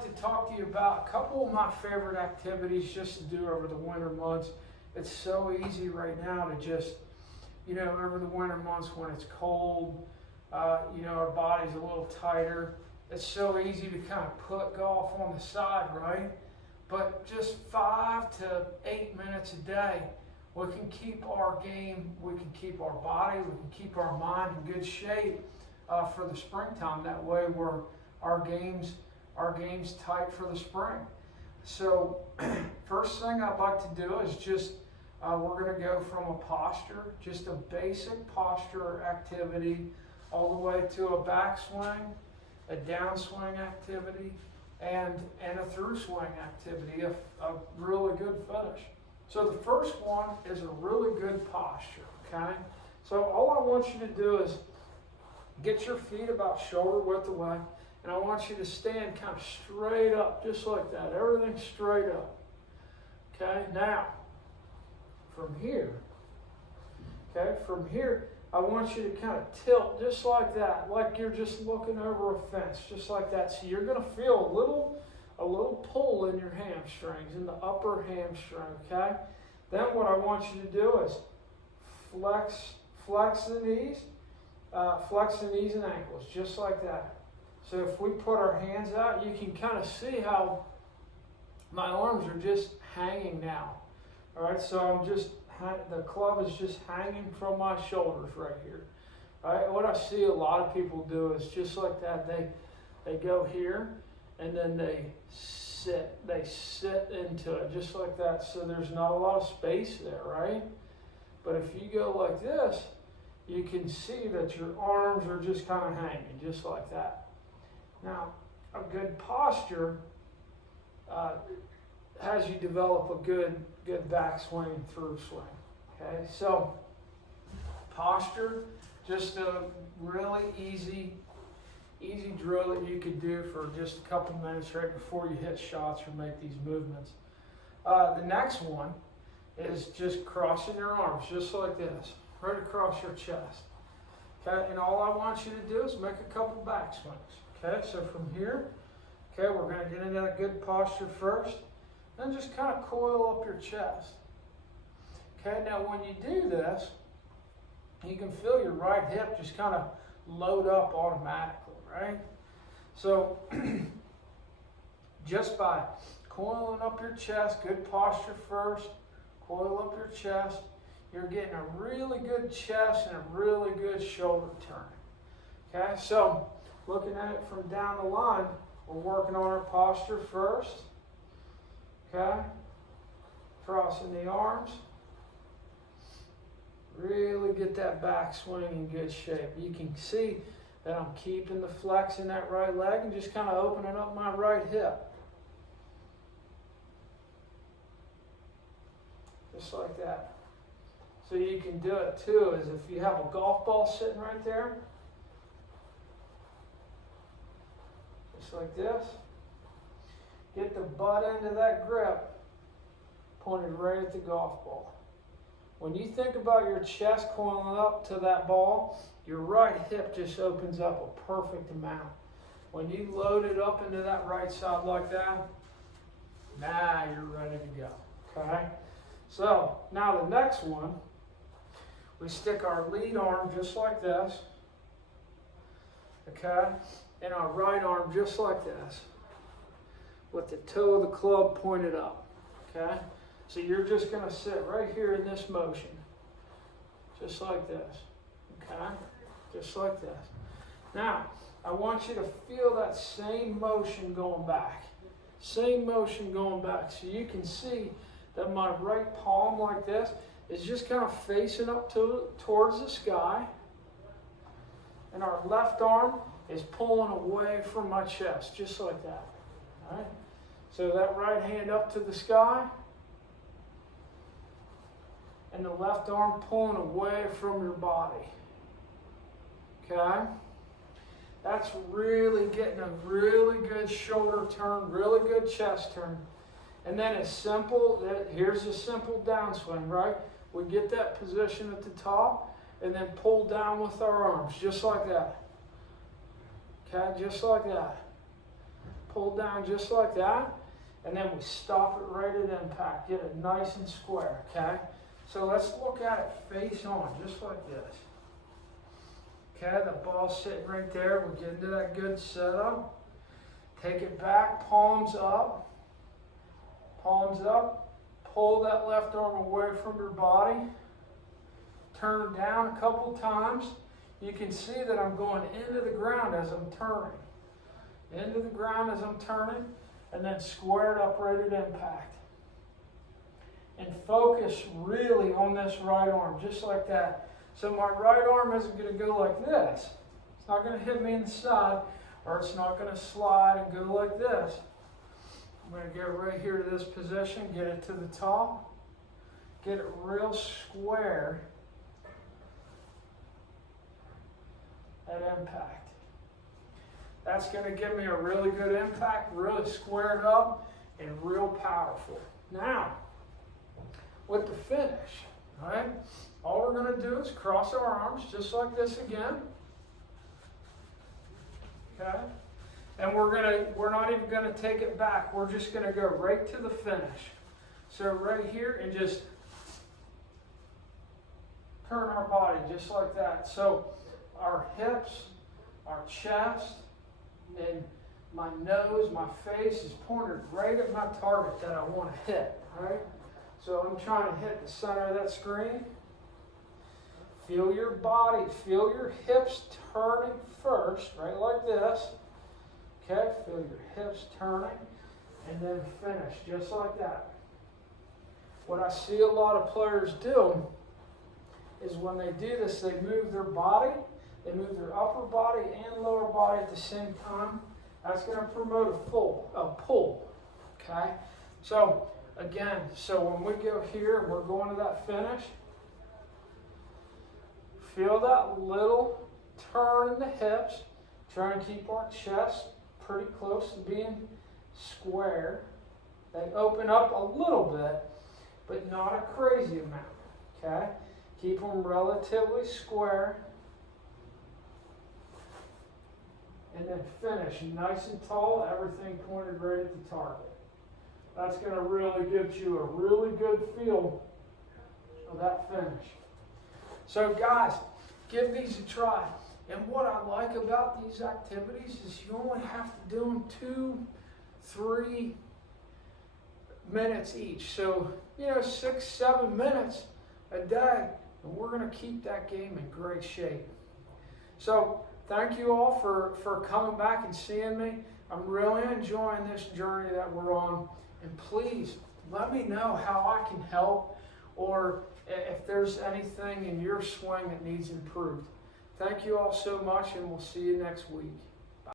like to talk to you about a couple of my favorite activities just to do over the winter months. It's so easy right now to just, over the winter months when it's cold, our body's a little tighter. It's so easy to kind of put golf on the side, right? But just 5 to 8 minutes a day, we can keep our game, we can keep our body, we can keep our mind in good shape for the springtime. That way our game's tight for the spring. So first thing I'd like to do is just, we're going to go from a posture, just a basic posture activity, all the way to a backswing, a downswing activity, and a through swing activity, a really good finish. So the first one is a really good posture, okay? So all I want you to do is get your feet about shoulder width away, and I want you to stand kind of straight up, just like that, everything straight up, okay? Now, from here, I want you to kind of tilt just like that, like you're just looking over a fence, just like that. So you're going to feel a little pull in your hamstrings, in the upper hamstring, okay? Then what I want you to do is flex the knees and ankles, just like that. So if we put our hands out, you can kind of see how my arms are just hanging now. All right, so the club is just hanging from my shoulders right here. All right, what I see a lot of people do is just like that. They go here and then they sit into it just like that. So there's not a lot of space there, right? But if you go like this, you can see that your arms are just kind of hanging just like that. Now, a good posture has you develop a good backswing and through swing. Okay, so posture, just a really easy drill that you could do for just a couple minutes right before you hit shots or make these movements. The next one is just crossing your arms, just like this, right across your chest. Okay, and all I want you to do is make a couple backswings. Okay, so from here, we're going to get into that good posture first. Then just kind of coil up your chest. Okay, now when you do this, you can feel your right hip just kind of load up automatically, right? So just by coiling up your chest, good posture first, coil up your chest, you're getting a really good chest and a really good shoulder turn. Okay, so looking at it from down the line, we're working on our posture first. Okay, crossing the arms. Really get that backswing in good shape. You can see that I'm keeping the flex in that right leg and just kind of opening up my right hip. Just like that. So you can do it too, is if you have a golf ball sitting right there, just like this. Get the butt end of that grip pointed right at the golf ball. When you think about your chest coiling up to that ball, your right hip just opens up a perfect amount. When you load it up into that right side like that, now you're ready to go. Okay? So now the next one, we stick our lead arm just like this. Okay? And our right arm just like this, with the toe of the club pointed up, okay? So you're just going to sit right here in this motion, just like this, okay? Just like this. Now, I want you to feel that same motion going back. Same motion going back. So you can see that my right palm like this is just kind of facing up towards the sky. And our left arm is pulling away from my chest, just like that. All right? So that right hand up to the sky, and the left arm pulling away from your body. Okay? That's really getting a really good shoulder turn, really good chest turn. And then it's simple, here's a simple downswing, right? We get that position at the top and then pull down with our arms, just like that. Okay, just like that. pull down just like that, and then we stop it right at impact. Get it nice and square, okay? So let's look at it face on, just like this. Okay, the ball's sitting right there. We're getting to that good setup. Take it back, palms up. Palms up. Pull that left arm away from your body. Turn down a couple times. You can see that I'm going into the ground as I'm turning. Into the ground as I'm turning, and then square it up right at impact. And focus really on this right arm, just like that. So my right arm isn't going to go like this. It's not going to hit me in the side, or it's not going to slide and go like this. I'm going to go right here to this position, get it to the top, get it real square at impact. That's going to give me a really good impact, really squared up, and real powerful. Now, with the finish, all right? All we're going to do is cross our arms just like this again. Okay? And we're not even going to take it back. We're just going to go right to the finish. So right here, and just turn our body just like that. So our hips, our chest, and my nose, my face is pointed right at my target that I want to hit. All right? So I'm trying to hit the center of that screen. Feel your body, feel your hips turning first, right like this. Okay, feel your hips turning, and then finish just like that. What I see a lot of players do is when they do this, they move their body, they move their upper body and lower body at the same time. That's going to promote a pull. Okay, so again, so when we go here and we're going to that finish, feel that little turn in the hips. Try and keep our chest pretty close to being square. They open up a little bit, but not a crazy amount. Okay? Keep them relatively square. And then finish nice and tall, everything pointed right at the target. That's going to really give you a really good feel of that finish. So guys, give these a try. And what I like about these activities is you only have to do them 2-3 minutes each. So, 6-7 minutes a day, and we're going to keep that game in great shape. So thank you all for coming back and seeing me. I'm really enjoying this journey that we're on. And please let me know how I can help, or if there's anything in your swing that needs improved. Thank you all so much, and we'll see you next week.